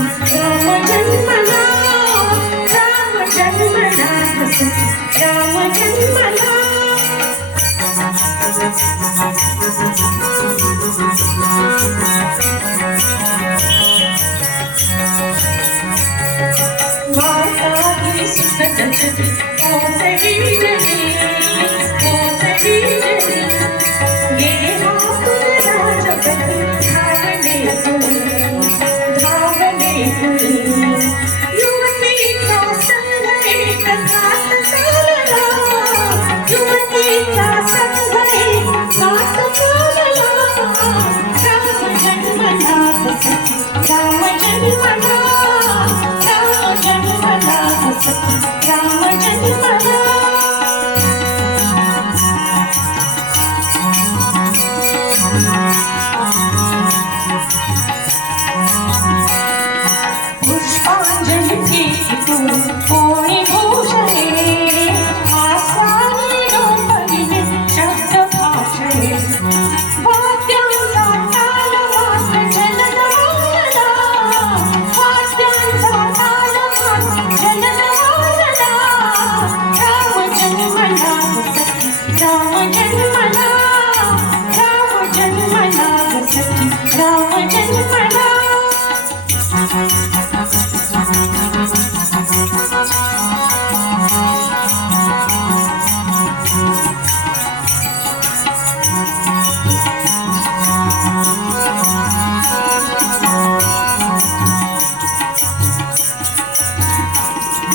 राम जन्मला राम जन्मला राम जन्मला माता ही सुखद छवि कोसली रही ये मातुर राजपति धावने युवती का संग एक घात चालला युवती का संग एक घात चालला राम जन्मला राम जन्मला राम जन्मला राम जन्मला